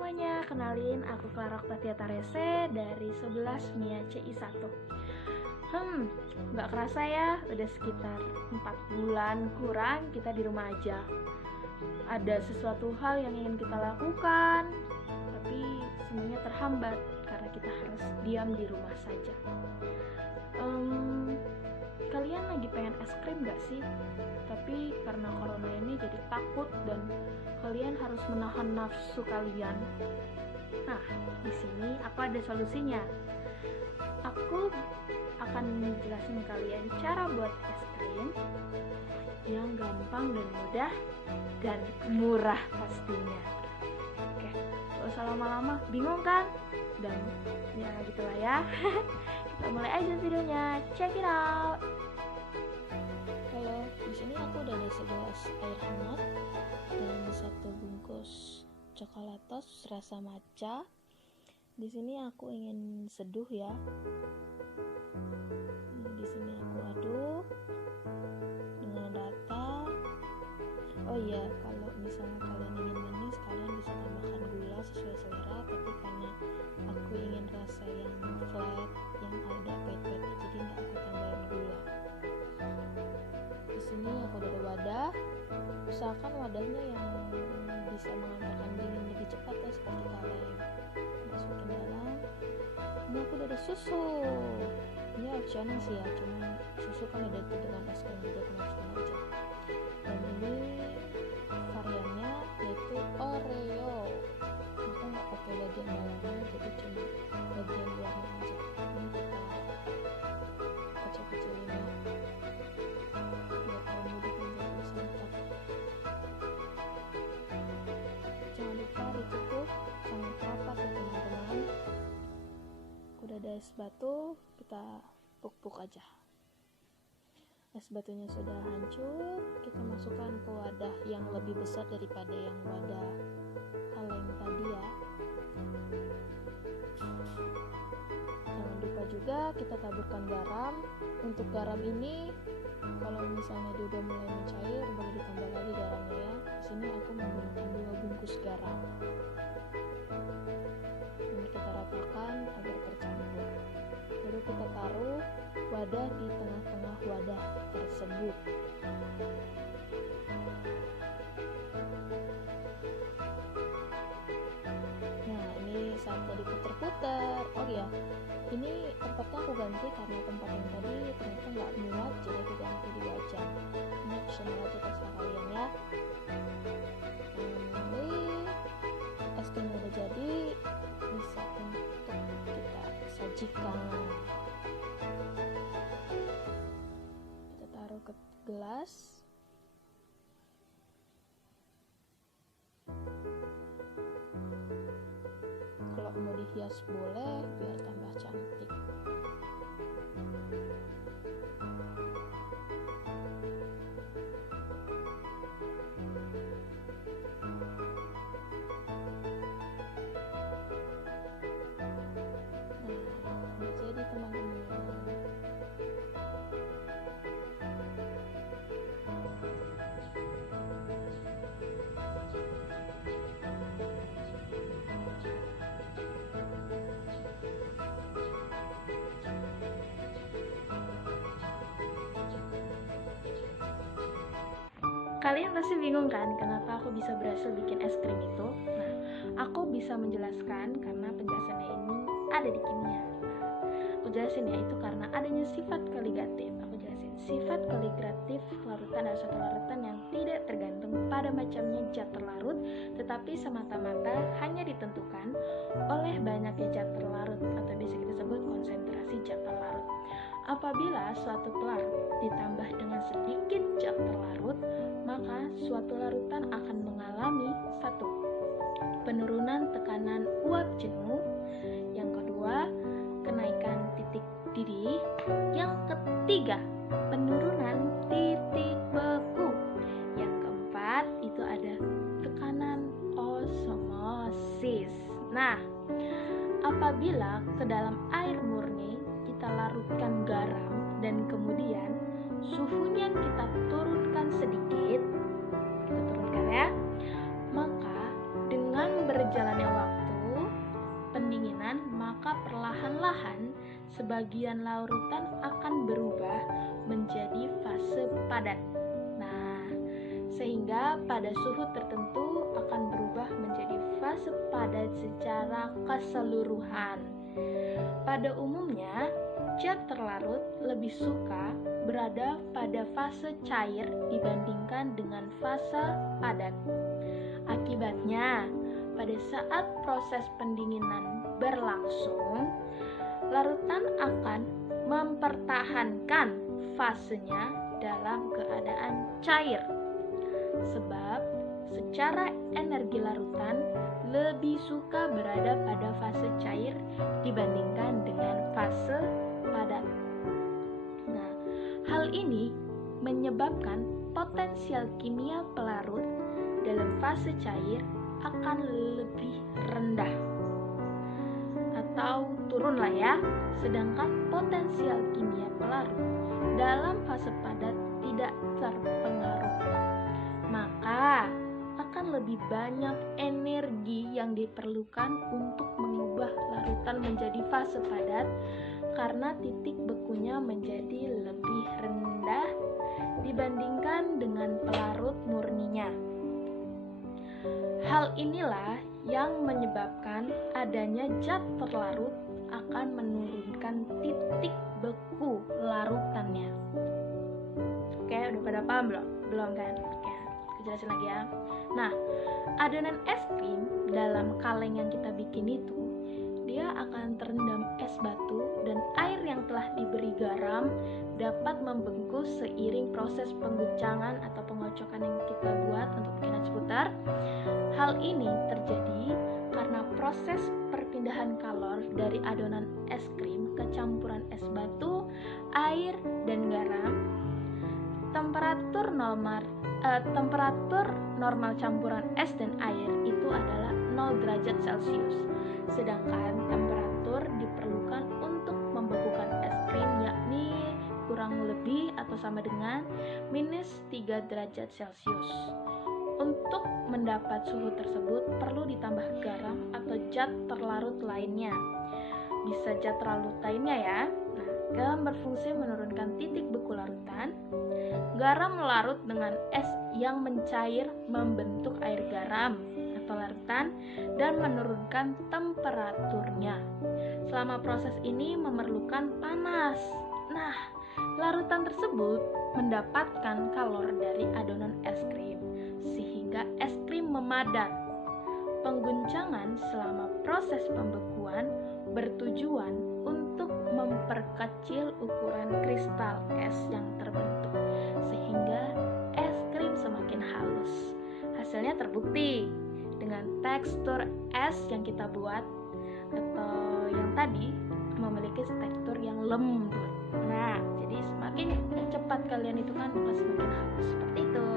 semuanya, kenalin aku Clara Octavia Tarese dari 11 MIA CI1. Gak kerasa ya, udah sekitar 4 bulan kurang kita di rumah aja. Ada sesuatu hal yang ingin kita lakukan, tapi semuanya terhambat karena kita harus diam di rumah saja. Kalian lagi pengen es krim gak sih? Tapi karena corona ini jadi takut dan kalian harus menahan nafsu kalian. Nah, di sini aku ada solusinya. Aku akan menjelaskan kalian cara buat es krim yang gampang dan mudah dan murah pastinya. Oke, gak usah lama-lama, bingung kan? Dan ya gitulah ya. Kita mulai aja videonya. Check it out. Halo, di sini aku udah ada segelas air hangat dan satu bungkus coklatos rasa matcha. Di sini aku ingin seduh ya. Di sini aku aduk dengan rata. Oh iya, kalau misalnya kalian ingin manis, kalian bisa tambahkan gula sesuai selera. Tapi karena aku ingin rasa yang flat, yang ada pahit-pahitnya, jadi nggak aku tambahin gula. Di sini aku udah ada wadah. Usahakan wadahnya yang bisa mengantarkan dingin lebih cepat ya, seperti kaleng. Masukin dalam. Ini aku udah ada susu. Ini opsional sih ya, cuman susu kan ada dengan es krim juga, masukin aja. Dan ini variannya yaitu Oreo. Aku nggak pakai bagian dalamnya, jadi cuma bagian luarnya aja. Ini kita kecil-kecilin ya. Jangan lupa ditutup sangat rapat ya teman-teman. Udah ada es batu, kita puk-puk aja. Es batunya sudah hancur, kita masukkan ke wadah yang lebih besar daripada yang wadah kaleng tadi ya. Jangan lupa juga kita taburkan garam. Untuk garam ini, kalau misalnya dia udah mulai mencair, boleh ditambah lagi garamnya ya. Di sini aku menggunakan 2 bungkus garam. Ini kita ratakan agar tercampur. Lalu kita taruh wadah di tengah-tengah wadah tersebut. Nah, ini saatnya diputer-puter. Oh ya, ini tempatnya aku ganti karena tempat yang tadi ternyata nggak muat, jadi aku ganti di wajan. Ini optional aja terserah kalian ya. Ini es krimnya udah jadi, bisa untuk kita sajikan. Kita taruh ke gelas. Kalau mau dihias boleh, biar tambah cantik. Nah, jadi teman-teman. Kalian pasti bingung kan kenapa aku bisa berhasil bikin es krim itu? Nah, aku bisa menjelaskan karena penjelasannya ini ada di kimia. Aku jelasin ya, itu karena adanya sifat koligatif. Aku jelasin, sifat koligatif larutan adalah suatu larutan yang tidak tergantung pada macamnya zat terlarut, tetapi semata-mata hanya ditentukan oleh banyaknya zat terlarut, atau bisa kita sebut konsentrasi zat terlarut. Apabila suatu pelarut ditambah dengan sedikit zat terlarut, maka suatu larutan akan mengalami 1. Penurunan tekanan uap jenuh. Yang kedua, kenaikan titik didih. Yang ketiga, penurunan titik beku. Yang keempat, itu ada tekanan osmosis. Nah, apabila ke dalam air murni kita larutkan garam dan kemudian suhunya kita turunkan sedikit, kita turunkan ya, maka dengan berjalannya waktu maka perlahan-lahan sebagian larutan akan berubah menjadi fase padat. Nah, sehingga pada suhu tertentu akan berubah menjadi fase padat secara keseluruhan. Pada umumnya, zat terlarut lebih suka berada pada fase cair dibandingkan dengan fase padat. Akibatnya, pada saat proses pendinginan berlangsung, larutan akan mempertahankan fasenya dalam keadaan cair. Sebab secara energi larutan lebih suka berada pada fase cair dibandingkan dengan fase padat. Nah, hal ini menyebabkan potensial kimia pelarut dalam fase cair akan lebih rendah atau turun lah ya, sedangkan potensial kimia pelarut dalam fase padat tidak terpengaruh. Maka akan lebih banyak energi yang diperlukan untuk mengubah larutan menjadi fase padat karena titik bekunya menjadi lebih rendah dibandingkan dengan pelarut murninya. Hal inilah yang menyebabkan adanya zat terlarut akan menurunkan titik beku larutannya. Oke, udah pada paham belum? Belum kan? Oke, aku jelasin lagi ya. Nah, adonan es krim dalam kaleng yang kita bikin itu, dia akan terendam es batu dan air yang telah diberi garam dapat membengkus seiring proses pengguncangan atau pengocokan yang kita buat untuk bikin es putar. Hal ini terjadi karena proses perpindahan kalor dari adonan es krim ke campuran es batu, air, dan garam. Temperatur normal campuran es dan air itu adalah 0 derajat Celcius. Sedangkan temperatur diperlukan untuk membekukan es krim yakni kurang lebih atau sama dengan minus 3 derajat Celcius. Untuk mendapat suhu tersebut perlu ditambah garam atau zat terlarut lainnya. Bisa zat terlarut lainnya ya. Nah, garam berfungsi menurunkan titik beku larutan. Garam larut dengan es yang mencair membentuk air garam atau larutan dan menurunkan temperaturnya. Selama proses ini memerlukan panas. Nah, larutan tersebut mendapatkan kalor dari adonan es krim sehingga es krim memadat. Pengguncangan selama proses pembekuan bertujuan untuk memperkecil ukuran kristal es yang terbentuk sehingga es krim semakin halus. Hasilnya terbukti dengan tekstur es yang kita buat atau yang tadi memiliki tekstur yang lembut. Nah, jadi semakin cepat kalian itu kan semakin halus seperti itu.